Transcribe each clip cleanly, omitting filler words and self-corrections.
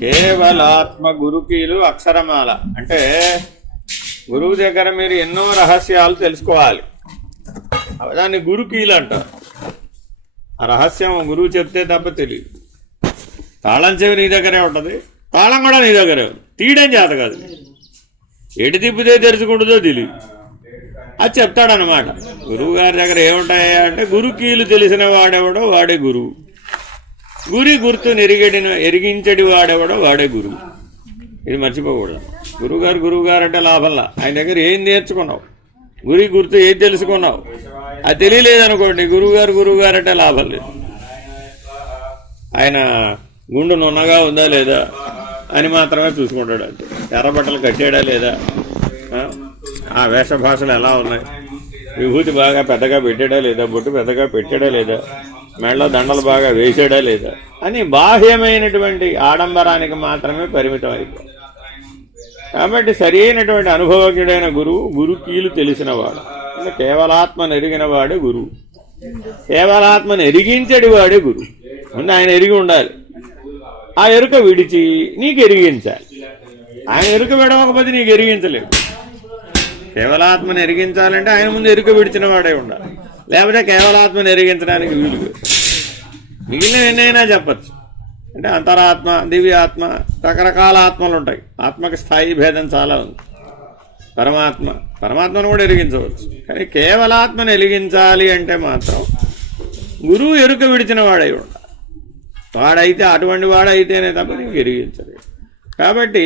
కేవలాత్మ గురుకీలు అక్షరమాల అంటే గురువు దగ్గర మీరు ఎన్నో రహస్యాలు తెలుసుకోవాలి. దాన్ని గురుకీలు అంటారు. ఆ రహస్యం గురువు చెప్తే తప్ప తెలియదు. తాళం చెవి నీ దగ్గరే ఉంటుంది, తాళం కూడా నీ దగ్గరే ఉంది, తీయడం చేత కాదు. ఎటు తిప్పితే తెరుచుకుంటుందో తెలియదు. అది చెప్తాడనమాట. గురువు గారి దగ్గర ఏముంటాయా అంటే గురుకీలు తెలిసిన వాడెవడో వాడే గురువు, గురి గుర్తు ఎరిగించడి వాడెవడో వాడే గురువు. ఇది మర్చిపోకూడదు. గురువు గారు అంటే లాభంలా. ఆయన దగ్గర ఏం నేర్చుకున్నావు, గురి గుర్తు ఏది తెలుసుకున్నావు, అది తెలియలేదనుకోండి గురువు గారు అంటే లాభం లేదు. ఆయన గుండు నున్నగా ఉందా లేదా అని మాత్రమే చూసుకుంటాడు. అంతే. ఎర్రబట్టలు కట్టాడా లేదా, ఆ వేషభాషలు ఎలా ఉన్నాయి, విభూతి బాగా పెద్దగా పెట్టాడా లేదా, బొట్టు పెద్దగా పెట్టాడా లేదా, మెడలో దండలు బాగా వేసాడా లేదా అని బాహ్యమైనటువంటి ఆడంబరానికి మాత్రమే పరిమితం అయిపోయింది. కాబట్టి సరైనటువంటి అనుభవజ్ఞుడైన గురుకీలు తెలిసినవాడు. అంటే కేవలాత్మను ఎరిగిన వాడే గురువు. కేవలాత్మను ఎరిగించడి వాడే గురువు. అంటే ఆయన ఎరిగి ఉండాలి. ఆ ఎరుక విడిచి నీకు ఎరిగించాలి. ఆయన ఎరుక విడవకపోతే నీకు ఎరిగించలేవు. కేవలాత్మను ఎరిగించాలంటే ఆయన ముందు ఎరుక విడిచిన వాడే ఉండాలి. లేకపోతే కేవలాత్మను ఎరిగించడానికి వీలు. మిగిలిన ఎన్నైనా చెప్పచ్చు. అంటే అంతరాత్మ, దివ్యాత్మ, రకరకాల ఆత్మలు ఉంటాయి. ఆత్మకి స్థాయి భేదం చాలా ఉంది. పరమాత్మను కూడా ఎరిగించవచ్చు. కానీ కేవలాత్మను ఎరిగించాలి అంటే మాత్రం గురువు ఎరుక విడిచిన వాడై ఉండాలి. వాడైతే అటువంటి వాడైతేనే తప్ప నీకు ఎరిగించలేదు. కాబట్టి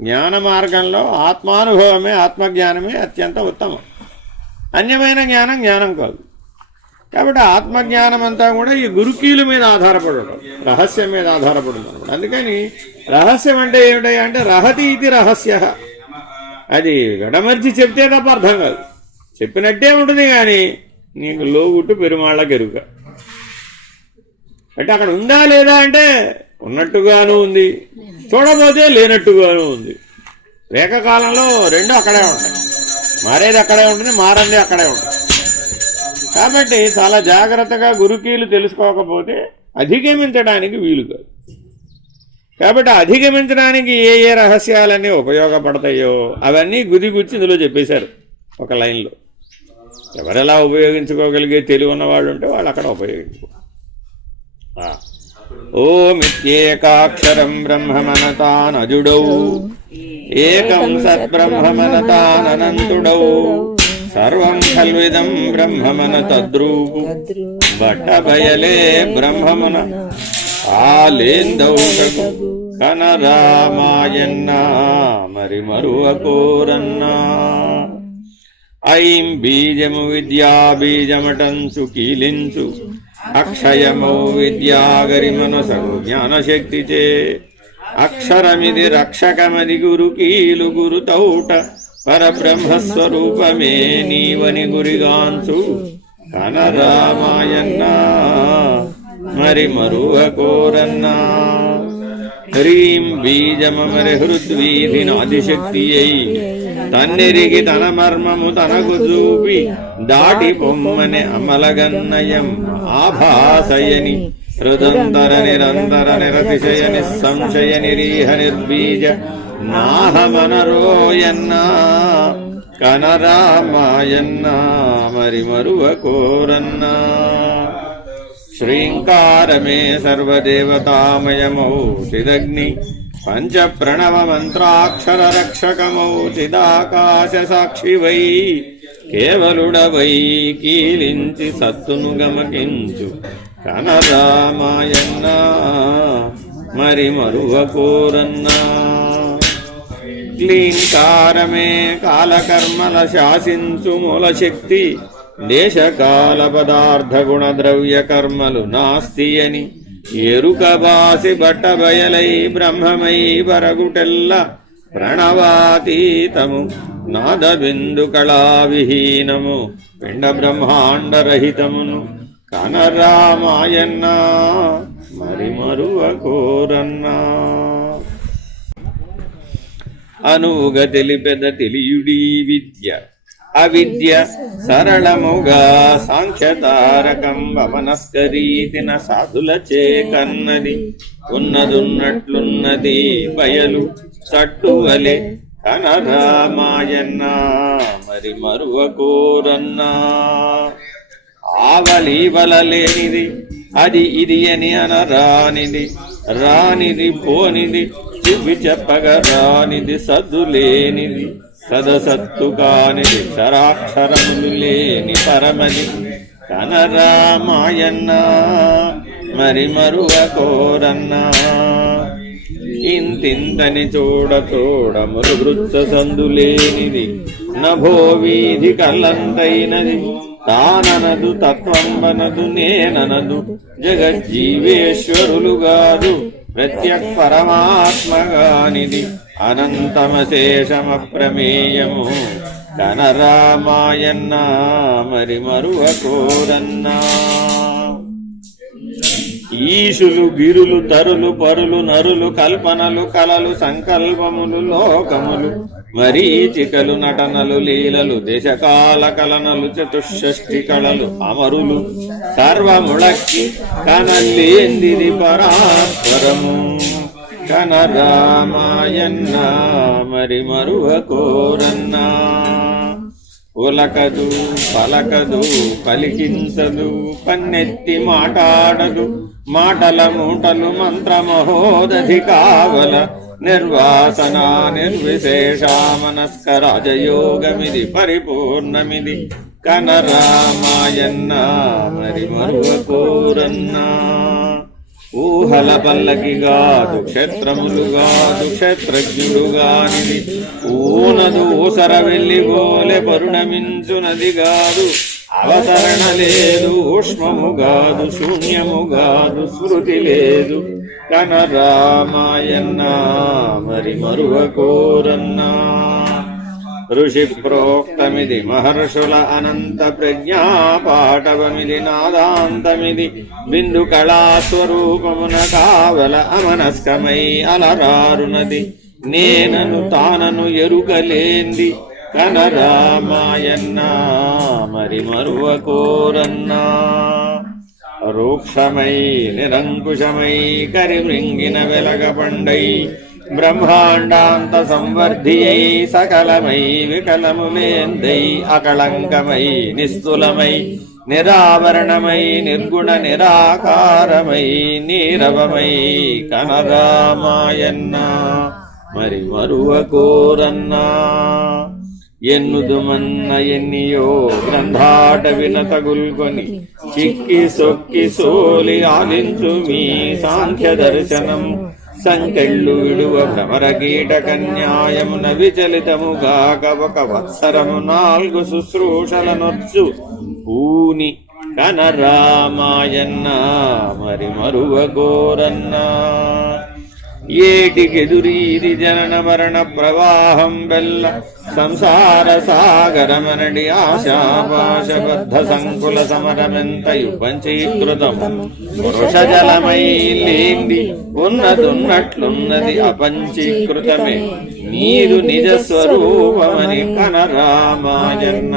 జ్ఞాన మార్గంలో ఆత్మానుభవమే, ఆత్మజ్ఞానమే అత్యంత ఉత్తమం. అన్యమైన జ్ఞానం జ్ఞానం కాదు. కాబట్టి ఆత్మజ్ఞానం అంతా కూడా ఈ గురుకీల మీద ఆధారపడి ఉండడం, రహస్యం మీద ఆధారపడి ఉండడం. అందుకని రహస్యం అంటే ఏమిటంటే అంటే రహతి ఇది రహస్య. అది విడమర్చి చెప్తే తప్ప అర్థం కాదు. చెప్పినట్టే ఉంటుంది కానీ నీకు లోగుట్టు పెరుమాళ్ళకి ఎరుక. అంటే అక్కడ ఉందా లేదా అంటే ఉన్నట్టుగాను ఉంది, చూడబోతే లేనట్టుగాను ఉంది. ఏకకాలంలో రెండు అక్కడే ఉంటాయి. మారేది అక్కడే ఉంటుంది, మారంది అక్కడే ఉంటుంది. కాబట్టి చాలా జాగ్రత్తగా గురుకీలు తెలుసుకోకపోతే అధిగమించడానికి వీలు కాదు. కాబట్టి అధిగమించడానికి ఏ ఏ రహస్యాలన్నీ ఉపయోగపడతాయో అవన్నీ గుదిగుచ్చి ఇందులో చెప్పేశారు ఒక లైన్లో. ఎవరెలా ఉపయోగించుకోగలిగే తెలివి ఉన్నవాళ్ళు ఉంటే వాళ్ళు అక్కడ ఉపయోగించుకో. ఓమిత్యేకాక్షరం బ్రహ్మమనతానజుడౌ ఏకం సద్బ్రహ్మమనతానంతుడౌ సర్వం ఖల్విదం బ్రహ్మమన తద్రూపు బట్టబయలే బ్రహ్మమున ఆలేందౌటకు కనరామాయన్నా మరి మరువకోరన్నా. ఐం బీజము విద్యా బీజమటంచు కీలించు అక్షయమౌ విద్యాగరిమను సగు జ్ఞానశక్తిచే అక్షరమిది రక్షకమది గురుకీలు గురుతౌట పరబ్రహ్మస్వరూపమే నీవని గురిగాంచు కనరామాయన్నా మరి మరువకోరన్నా. హ్రీం బీజమరి హృద్వీధినాదిశక్తి అయి తన్నెరిగి తన మర్మము తనకు చూపి దాటి పొమ్మని అమలగన్నయం ఆభాసయని హృదంతర నిరంతర నిరతిశయ నిస్సంశయ నిరీహ నిర్బీజ నాహమనరోయన్నా కనరామాయన్నా మరి మరువకోరన్నా. శ్రీంకారమే సర్వదేవతామయమౌ చిదగ్ని పంచ ప్రణవ మంత్రాక్షర రక్షకమౌ చిదాకాశ సాక్షి వై కేవలుడవై కీలించి సత్తును గమకించు కనరామాయన్నా మరి మరువకోరన్నా. క్లీంకారమే కాలకర్మల శాసించు మూలశక్తి దేశకాల పదార్థ గుణ ద్రవ్య కర్మలు నాస్తి అని ఎరుకబాసి బట్టబయలై బ్రహ్మమై వరగుటెల్ల ప్రణవాతీతము నాదబిందు కళావిహీనము పిండ బ్రహ్మాండరహితమును కనరామాయన్నా మరి మరువకోరన్నా. అనువుగ తెలిపెద తెలియుడీ విద్య అవిద్య సరళముగా సాంఖ్యతారకం భవనస్కరీతిన సాధులచే కన్నది ఉన్నదున్నట్లున్నది బయలు సట్టువలే కనరామాయన్న మరి మరువకోరన్నా. ఆవలీవలలేనిది అది ఇది అని అనరానిది, రానిది పోనిది చివి చెప్పగ రానిది, సద్దులేనిది సదసత్తు కానిది, క్షరాక్షరములు లేని పరమది కనరామాయన్న మరి మరువకోరన్నా. ఇంతింతని చూడ చూడ మరుగృత్స సందులేనిది, నభో వీధి కల్లంతైనది, తాననదు తత్వంబనదు నేననదు, జగజ్జీవేశ్వరులుగాదు ప్రత్యక్ పరమాత్మగానిది, అనంతమశేషమప్రమేయము కనరామాయన్న మరి మరువకోరన్నా. ఈశులు గిరులు తరులు పరులు నరులు కల్పనలు కలలు సంకల్పములు లోకములు మరీచికలు నటనలు లీలలు దేశకాల కలనలు చతుషష్ఠి కళలు అమరులు సర్వముళక్కి కనలేందిది పరాత్పరము కనరామాయన్న మరి మరువకోరన్నా. ఉలకదు పలకదు పలికించదు పన్నెత్తి మాటాడదు, మాటల మూటలు మంత్రమహోదధి కావల నిర్వాసన నిర్విశేషామనస్క రాజయోగమిది పరిపూర్ణమిది కనరామాయన్న మరి మరువకోరన్నా. ఊహల పల్లకిగాదు క్షేత్రములుగాదు క్షేత్రజ్ఞుడుగానిది, ఊనదు ఊసర వెళ్ళిగోలె పరుణమించునది గాదు, అవతరణ లేదు ఊష్మముగాదు శూన్యముగాదు స్మృతి లేదు కనరామాయన్న మరి మరువకోరన్నా. ఋషి ప్రోక్తమిది మహర్షుల అనంత ప్రజ్ఞాపాఠవమిది, నాదాంతమిది బిందు కళాస్వరూపమున కావల అమనస్కమై అలరారునది, నేనను తానను ఎరుగలేంది కనరామాయన్న మరి మరువకోరన్నా. రూక్షమై నిరంకుశమై కరిమృంగిన వెలగబండై బ్రహ్మాండాంత సంవర్ధియై సకలమై వికలములేందై అకళంకమై నిస్తులమై నిరావరణమై నిర్గుణ నిరాకారమై నీరవమై కనరామాయన్న మరి మరువకోరన్నా. ఎన్నుదుమన్న ఎన్నియో గ్రంథాట వినతగుల్కొని చిక్కి సొక్కి సోలి ఆలించు మీ సాంఖ్య దర్శనం, సంకెళ్ళు విడువ భ్రమర కీటక న్యాయమున విచలితముగాక ఒక వత్సరము 4 శుశ్రూషలనొచ్చు పూని కనరామాయన్న మరి మరువకోరన్నా. ఏటికెదురీది జనన మరణ ప్రవాహం వెల్ల సంసార సాగరమనడి ఆశాపాశబద్ధ సంకుల సమరమెంతయు పంచీకృతం, పురుష జలమై లేంది ఉన్నదున్నట్లున్నది అపంచీకృతమే నీరు నిజ స్వరూపమని కనరామాయన్న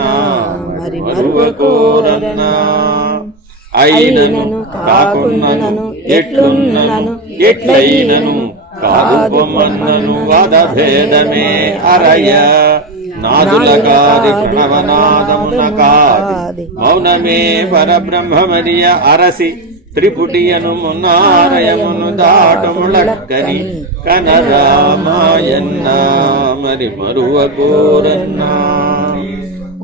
మరువకోరన్నా. అయినను కాకున్నను ఎట్లున్నను ఎట్లయినను కాదు పొమ్మన్నను వాదభేదమే అరయ, నాదుల కాది ప్రణవనాదమున కాది మౌనమే పరబ్రహ్మమరియ అరసి, త్రిపుటియను మున్నారయమును దాటముళక్కని కనరామాయన్న మరి మరువకోరన్నా.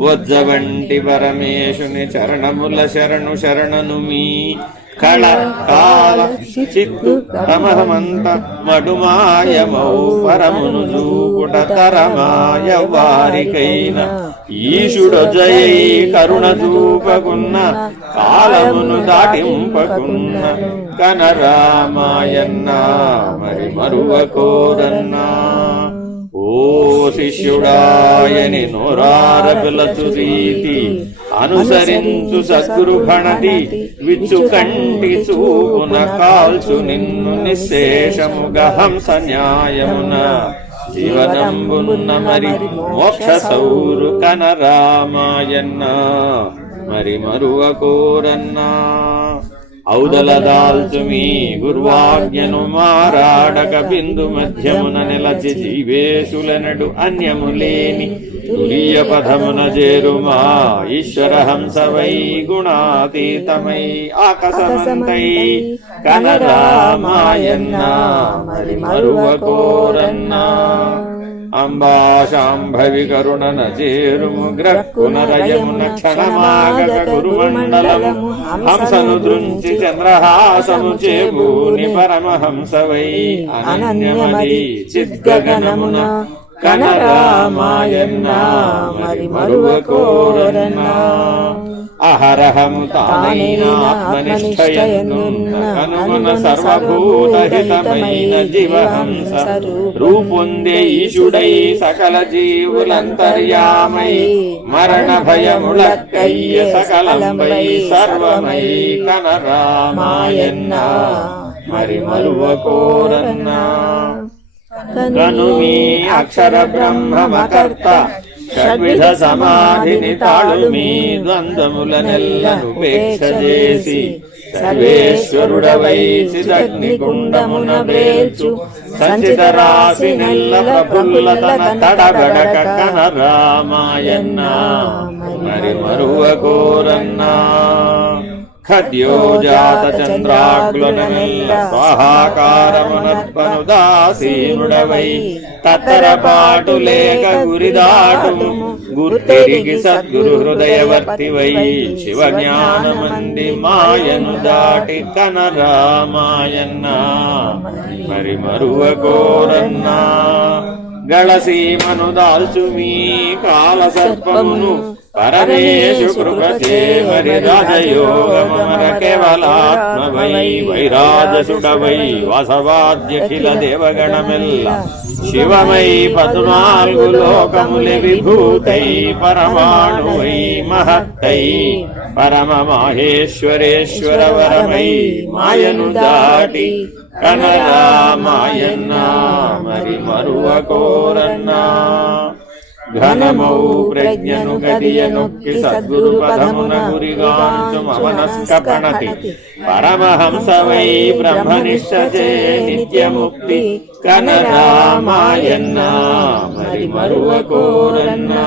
వజ్జవంటి పరమేశుని చరణముల శరణు శరణను మీ కళ కాల చిత్తు తమహమంత మడుమాయమౌ పరమును చూపుట తరమాయ వారికైన, ఈశుడొజయై కరుణ చూపకున్న కాలమును దాటింపకున్న కనరామాయన్న మరి మరువకోరన్నా. ఓ శిష్యుడాయని నోరార పిలచు రీతి అనుసరించు సద్గురు గణతి, విచ్చు కంటి చూపున కాల్చు నిన్ను నిశేషముగ హంస న్యాయమున జీవనంబున్న మరి మోక్ష సౌరు కనరామాయన్న మరి మరువ కోరన్నా ఔదలదాల్చుమీ గురువాజ్ఞను మారాడక బిందు మధ్యమున నిలచి జీవేశులనడు అన్యము లేని తురీయ పదమున చేరుమా ఈశ్వర హంసవై గుణాతీతమై ఆకసమంతై కనరామాయన్న మరి మరువ కోరన్నా అంబాశాంభవి కరుణన చేరుము గ్రక్కునరయమున క్షణమాగక గురుమండలము హంసను దృంచి చంద్రహాసము చేబూని పరమహంసవై అనన్యమది చిద్గగనమున కనరామాయన్న మరి మరువ కోరన్నా అహరహము తానైన ఆత్మనిష్టయనున్న కనుమన సర్వభూతహితమైన జీవహంస రూపొందే ఈశుడై సకల జీవులంతర్యామై మరణ భయములక్కయ్య సకలంబై సర్వమై కనరామాయన్న మరి మరువ కోరన్నా కనుమీ అక్షర బ్రహ్మమకర్త షడ్విధ సమాధిని తాళుమీ ద్వంద్వములనెల్లను ఉపేక్ష చేసి సర్వేశ్వరుడవై చిదగ్ని కుండమున బ్రేల్చు సంచిత రాశి నెల్ల ప్రఫుల్లతన తడబడక కనరామాయన్న మరి మరువ కోరన్నా ఖద్యోజాత చంద్రాగ్లునమెల్ల స్వాహాకారమునర్పను దాసీనుడవై తత్తరపాటు లేక గురిదాటుము గుర్తిరిగి సద్గురు హృదయవర్తివై శివజ్ఞానమంది మాయను దాటి కనరామాయన్న మరి మరువ కోరన్నా గళసీమను దాల్చుమీ కాల సర్పమును పరమేశు కృపచే మరి రాజయోగమర కేవలాత్మవై వైరాజసుడవై వాసవాద్యఖిల దేవగణమెల్ల శివమై 14 లోకములే విభూతై పరమాణువై మహత్తై పరమ మాహేశ్వరేశ్వర వరమై మాయను దాటి కనరామాయన్న మరి మరువ కోరన్నా ఘనమౌ ప్రజ్ఞను గదియనొక్కి సద్గురు పదమున గురిగాంచు మమనస్కపణతి పరమహంసవై బ్రహ్మనిష్టచే నిత్యముక్తి కనరామాయన్న మరి మరువ కోరన్నా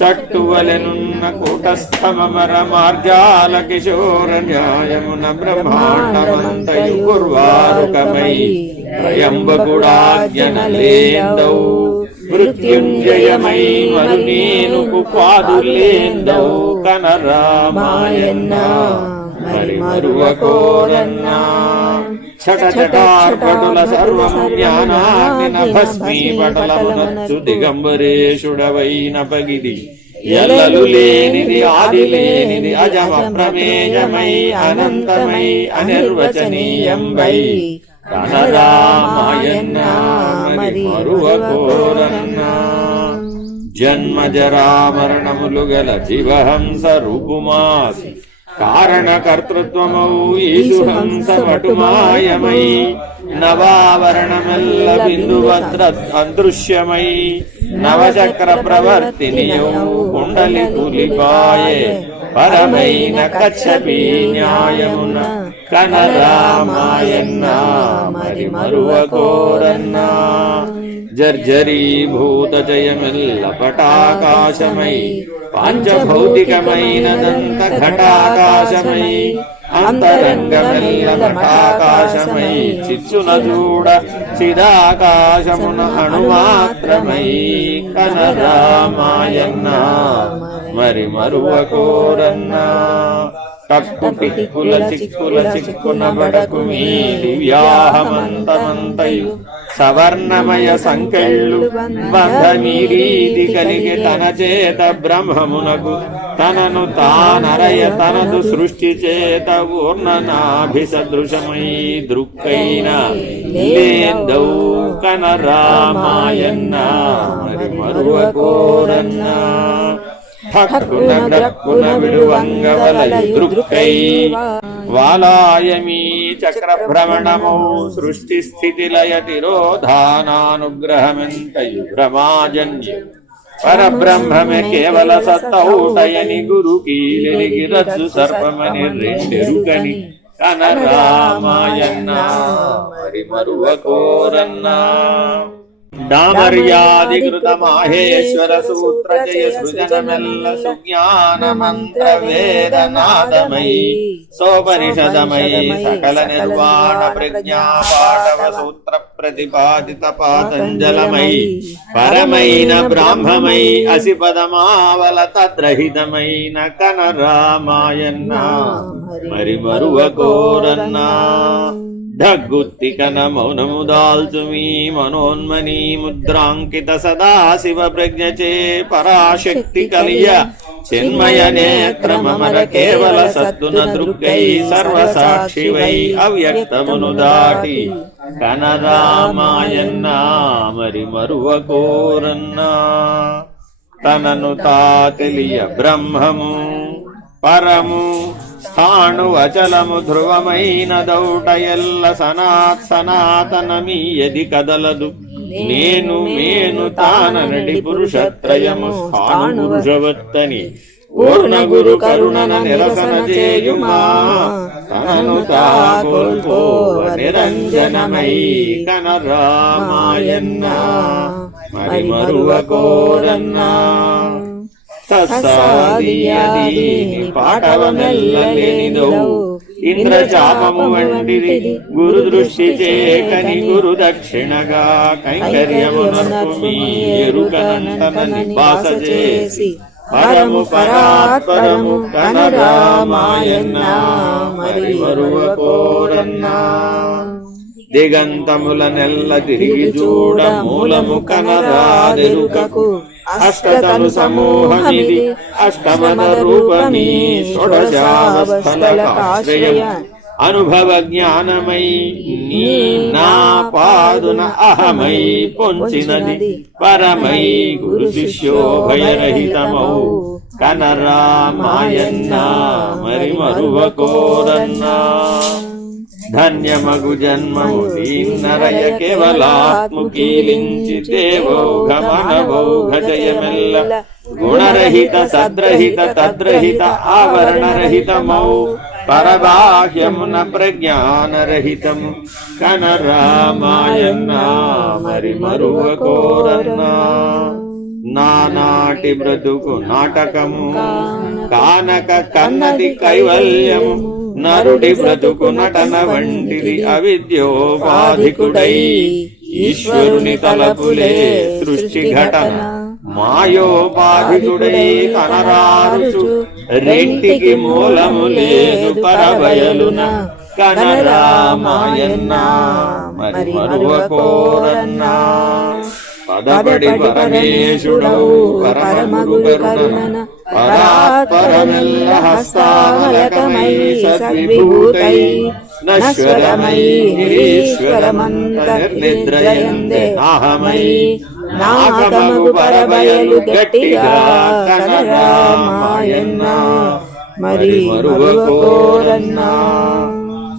చట్టువలెనున్న కూటస్థమర మార్గాల కిశోర న్యాయమున బ్రహ్మాండమంతయు గుర్వారుకమై త్రయంబకుడాజ్ఞనలేందౌ మృత్యుంజయమై మరు నేనుకు పాదులేందౌ కనరామాయన్న మరి మరువ కోరన్నా చటచటార్పటుల సర్వము జ్ఞానాగ్నిన భస్మీపటలమునచ్చు దిగంబరేశుడవైన పగిది ఎల్లలు లేనిది ఆది లేనిది అజమ ప్రమేయమై అనంతమై అనిర్వచనీయంబై కనరామాయన్న మరి మరువ కోరన్నా జన్మ జరా మరణములు గల జీవహంస రూపుమాసి కారణకర్తృత్వమౌ ఈశుహంస వటుమాయమై నవావరణమెల్ల బిందువస్త్ర అదృశ్యమై నవచక్ర ప్రవర్తినియౌ కుండలి కులిపాయే పరమైన కచ్చపి న్యాయమున కనరామాయన్న మరి మరువ కోరన్నా జర్జరీభూత జయమెల్ల పటాకాశమై పాంచభౌతికమైనదంత ఘటాకాశమై అంతరంగమెల్ల మఠాకాశమై చిచ్చున చూడ చిదాకాశమున అణుమాత్రమై కనరామాయన్న మరి మరువ కోరన్నా కక్కుటిక్కుల చిక్కుల చిక్కున బడకు మీ దివ్యాహమంతమంతయు సవర్ణమయ సంకెళ్ళు బంధనీరీతి కలిగి తన చేత బ్రహ్మమునకు తనను తానరయ తనదు సృష్టి చేత ఊర్ణనాభిసదృశమై దృక్కైన లేదౌ కనరామాయన్న మరి మరువ కోరన్నా ఠక్కున గ్రక్కున విడువంగవలయు దృక్కై వాలాయమీ చక్రభ్రమణమౌ సృష్టిస్థితిలయ తిరోధానానుగ్రహమెంతయు భ్రమాజన్యం పరబ్రహ్మమే కేవల సత్తౌటయని గురు కీలికి రజ్జు సర్పమని రెండెరుకని కనరామాయన్న మరి మరువ కోరన్నా డామర్యాదికృత మాహేశ్వర సూత్ర జయ సృజనమెల్ల సుజ్ఞాన మంత్ర వేదనాదమయి సోపనిషదమయి సకల నిర్వాణ ప్రజ్ఞా పాఠవ సూత్ర ప్రతిపాదిత పాతంజలమయి పరమైన బ్రాహ్మమై అసి పదమావల తద్రహితమైన కనరామాయన్న మరి మరువ కోరన్నా ఢగ్గుత్తికన మౌనము దాల్చుమీ మనోన్మనీ ముద్రాంకిత సదాశివ ప్రజ్ఞచే పరాశక్తి కలియ చిన్మయ నేత్రమర కేవల సద్గుణ దృగ్గై సర్వసాక్షివై అవ్యక్తమును దాటి కనరామాయన్న మరి మరువ కోరన్నా తనను తా తెలియ బ్రహ్మము పరము స్థాణు అచలము ధ్రువమైన దౌట ఎల్ల సనాతనమీయది కదలదు నేను మేను తాననటి పురుషత్రయము స్థాను పురుషవత్తని పూర్ణ గురు కరుణన నిరసన చేయుమా తనను తాకోల్పోవ నిరంజనమై కనరామాయన్న మరి మరువ కోరన్నా తత్సాదీయదీని పాఠవమెల్లలేనిదో ఇంద్రచాపము వంటిది గురు దృష్టి చేకని గురు దక్షిణగా కైంకర్యము నర్పుమీ ఎరుకనంతనని బాస చేసి పరము పరాత్పరము కనరామాయన్న మరి మరువ కోరన్నా దిగంతముల నెల్ల తిరిగి చూడ మూలము కనరాదెరుకకు అష్టతను సమూహమిది అష్టమన రూపమీ షోడశావస్థలకాశ్రయం అనుభవ జ్ఞానమై నీ నా పాదున అహమై పొంచినది పరమై గురు శిష్యోభయరహితమౌ కనరామాయన్న మరి మరువ కోరన్నా ధన్యమగు జన్మము దీన్నరయ కేవలాత్ముకీలించి దేవౌఘమనవౌఘ జయమెల్ల గుణరహిత సద్రహిత తద్రహిత ఆవరణరహితమౌ పరబాహ్యమున ప్రజ్ఞానరహితము కనరామాయన్న మరి మరువ కోరన్నా నానాటి బ్రతుకు నాటకము కానక కన్నది కైవల్యము నరుడి బ్రతుకు నటన వంటిది అవిద్యోపాధికుడై ఈశ్వరుని తలపులే సృష్టి ఘటన మాయోపాధికుడై కనరారుచు రెంటికి మూలము లేదు పరబయలున కనరామాయన్న మరి మరువ కోరన్నా పదపడి పరమేశుడౌ పరమగురు కరుణన పరాత్పరమెల్ల హస్తామలకమై సద్విభూతై నశ్వరమై నిరీశ్వరమంతర్నిద్రయందే నాహమై నాకమగు పరబయలు గట్టిగా కనరామాయన్న మరి మరువ కోరన్నా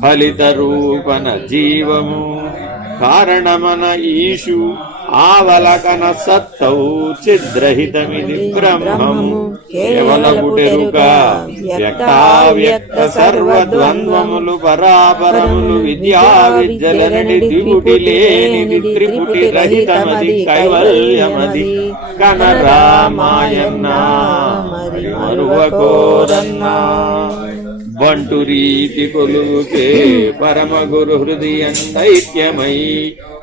ఫలిత రూపన జీవము కారణమన ఈషు ఆవలకన సత్తౌ చిద్రహితమిది బ్రహ్మము కేవల పుటెరుక వ్యక్తావ్యక్త సర్వద్వంద్వములు పరాపరములు విద్యా విద్యలనటి ద్విపుటి లేనిది త్రిపుటి రహితమది కైవల్యమది కనరామాయన్న మరి మరువ కోరన్నా బంటు రీతి కొలువుకే పరమ గురు హృదయం దైత్యమై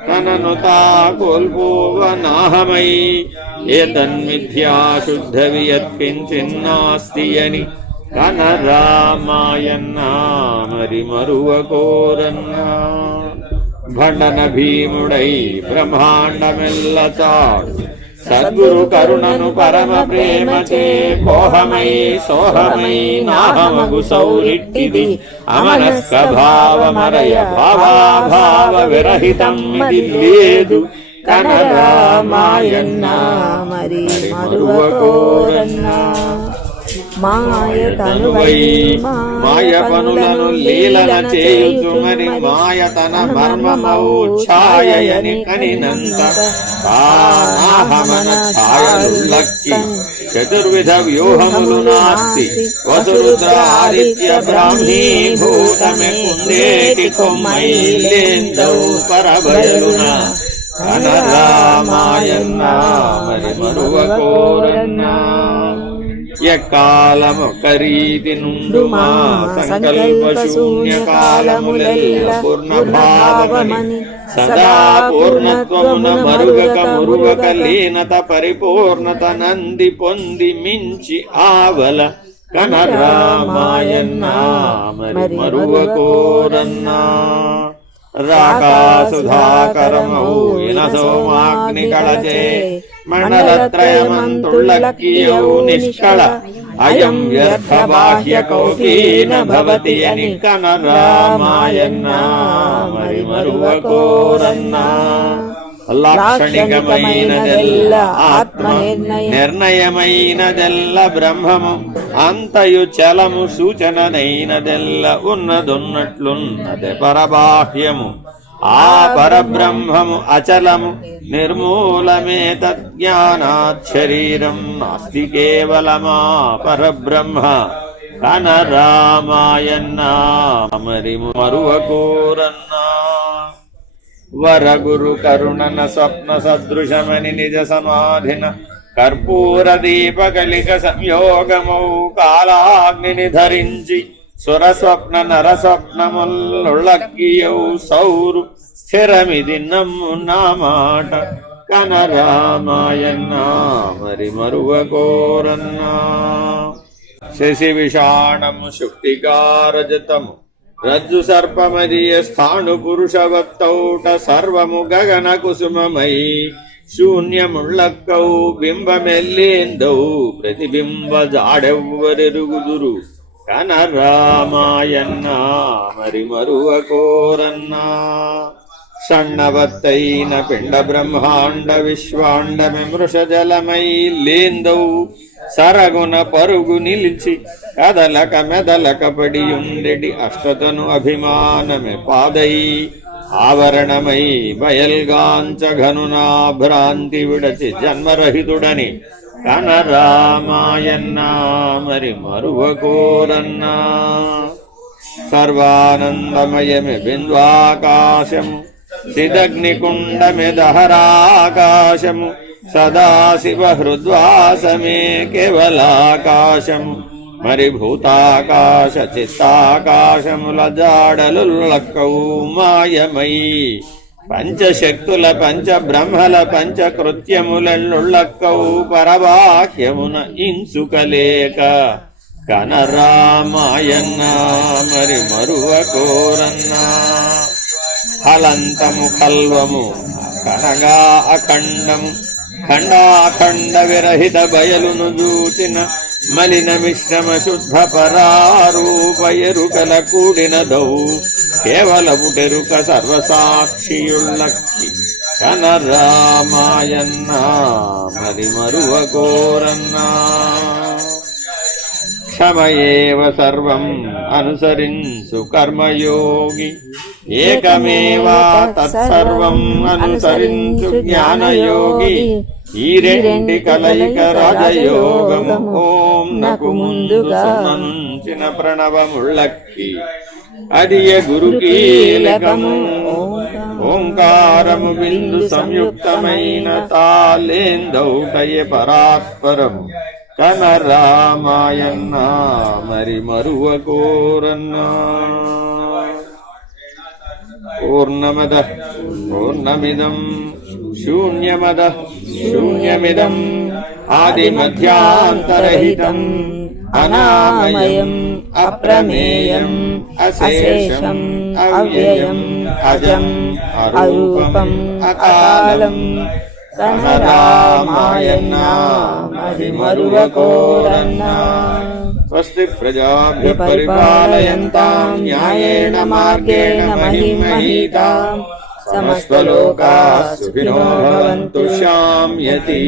తనను తా కోల్పోవనాహమై ఏతన్మిథ్యా శుద్ధ వియత్కించిన్నాస్తి అని కనరామాయన్న మరి మరువ కోరన్నా భండన భీముడై బ్రహ్మాండమెల్ల చాడు సద్గురు కరుణను పరమ ప్రేమచే కోహమై సోహమై నాహమగు సౌరిట్టిది అమనస్క భావమరయ భావాభావ విరహితమిది లేదు కనరామాయన్న మరి మరువ కోరన్నా మాయతనువై మాయ పనులను లీలన చేయుచు మరి మాయతన మర్మమౌ ఛాయయని కనినంత తానాహమన ఛాయలుల్లక్కి చతుర్విధ వ్యూహములు నాస్తి వసురుద్ర ఆదిత్య బ్రాహ్మీ భూతమె కుందేటి కొమ్మైలేందౌ పరబయలున కనరామాయన్నా మరి మరువకోరన్నా ఎక్కాలమొకరీతి నుండు మా సంకల్ప శూన్య కాలములెల్ల పూర్ణభావమని సదా పూర్ణత్వమున మరుగక లీనత పరిపూర్ణత నంది పొంది మించి ఆవల కనరామాయన్నా మరి మరువకోరన్నా రాకాసుధాకరమౌ ఇన సోమాగ్ని కళచే మండలత్రయమంతుళ్ళక్కియౌ నిష్కళ అయం వ్యర్థ బాహ్య కౌపీన భవతి అని కనరామాయన్నా మరి మరువకోరన్నా లాక్షణికమైనదెల్ల ఆత్మ నిర్ణయమైనదెల్ల బ్రహ్మము అంతయు చలము సూచననైనదెల్ల ఉన్నదున్నట్లున్నదే పరబాహ్యము ఆ పరబ్రహ్మము అచలము నిర్మూలమే తజ్ఞానాత్ శరీరం నాస్తి కేవలమా పరబ్రహ్మ కనరామాయన్నా మరి మరువకోరన్నా వరగురు కరుణన స్వప్న సదృశమని నిజ సమాధిన కర్పూర దీపకలిక సంయోగమౌ కాలాగ్నిని ధరించి సురస్వప్న నరస్వప్నముల్లక్కియౌ సౌరు స్థిరమిది నమ్ము నా మాట కనరామాయన్నా మరి మరువకోరన్నా శశి విషాణము శుక్తికారజతము రజ్జు సర్పమదియ స్థాణు పురుషవత్తౌట సర్వము గగన కుసుమమై శూన్యముళ్ళక్కౌ బింబమెల్లేందౌ ప్రతిబింబ జాడెవ్వరెరుగుదురు కనరామాయన్నా మరి మరువకోరన్నా షణ్ణవత్తైన పిండ బ్రహ్మాండ విశ్వాండమెమృష జలమై లేందౌ సరగున పరుగు నిలిచి కదలక మెదలక పడియుండెడి అష్టతను అభిమానమే పాదై ఆవరణమై బయల్గాంచ ఘనునా భ్రాంతి విడచి జన్మరహితుడని కనరామాయన్నా మరి మరువకోరన్నా సర్వానందమయమే బింద్వాకాశము సిదగ్నికుండమే దహరాకాశము సదాశివ హృద్వాసమే కేవలాకాశము మరి భూతాకాశ చిత్తాకాశముల జాడలుల్లక్కవు మాయమయి పంచశక్తుల పంచ బ్రహ్మల పంచకృత్యములెల్లుళ్ళక్కవు పరబాహ్యమున ఇంచుకలేక కనరామాయన్నా మరి మరువకోరన్నా హలంతము ఖల్వము కనగా అఖండము ఖండాఖండ విరహిత బయలును జూచిన మలిన మిశ్రమ శుద్ధ పరారూప ఎరుకల కూడినదౌ కేవలముటెరుక సర్వసాక్షియుళ్ళక్కి కనరామాయన్నా మరి మరువకోరన్నా క్షమయేవ సర్వం అనుసరించు కర్మయోగి ఏకమేవా తత్సర్వం అనుసరించు జ్ఞానయోగి ఈ రెండి కలయిక రాజయోగము ఓం నకు ముందుగా సుమనుంచిన ప్రణవముళ్ళక్కి అదియ గురుకీలకము ఓంకారము బిందు సంయుక్తమైన తాలేందౌటయ పరాత్పరము కనరామాయన్నా మరి మరువకోరన్నా పూర్ణమద పూర్ణమిదం శూన్యమద శూన్యమిదం ఆదిమధ్యాంతరహితం అనామయం అప్రమేయం అశేషం అవ్యయం అజం అరూపం అకాలం కనరామాయన్నా మరి మరువకోరన్నా స్వస్తి ప్రజాభ్యః పరిపాలయంతాం న్యాయేన మార్గేణ మహిం మహీతాం సమస్తలోకాః సుఖినో భవంతు శామ్యతి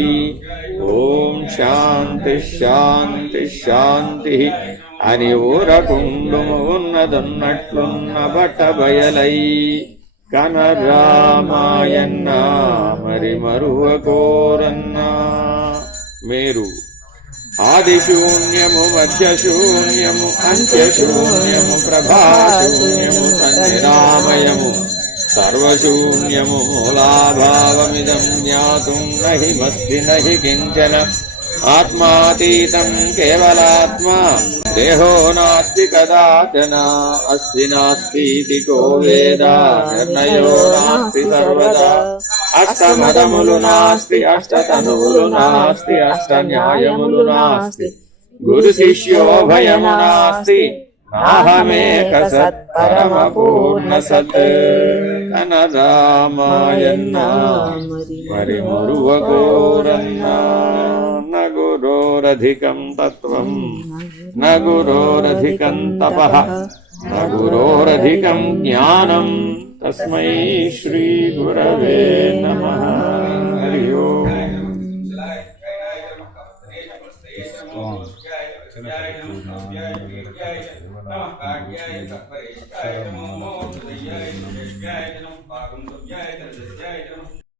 ఓం శాంతి శాంతి శాంతి అని ఊరకుండుము ఉన్నదున్నట్లున్న బట్ట బయలై కనరామాయన్నా మరి మరువ కోరన్నా. మేరు ఆదిశూన్యము మధ్యశూన్యము అంత్యశూన్యము ప్రభాశూన్యము తన్నిరామయము సర్వశూన్యము మూలాభావమిదం జ్ఞాతుం నహి మస్తి నహి కించన ఆత్మాతీతం కేవలాత్మా దేహో నాస్తి కదాచన అస్తి నాస్తి కో వేద నిర్ణయో నాస్తి సర్వదా అష్టమదములు నాస్తి అష్టతనువులు నాస్తి అష్ట న్యాయములు నాస్తి గురు శిష్యో భయము నాస్తి నాహమేక సత్ పరమ పూర్ణ సత్ కనరామాయన్నా మరి మరువ కోరన్నా. న గురోరధికం తత్వం న గురోరధికం తపః న గురోరధికం జ్ఞానం తస్మై శ్రీ గురవే నమః. హరి ఓం. నమః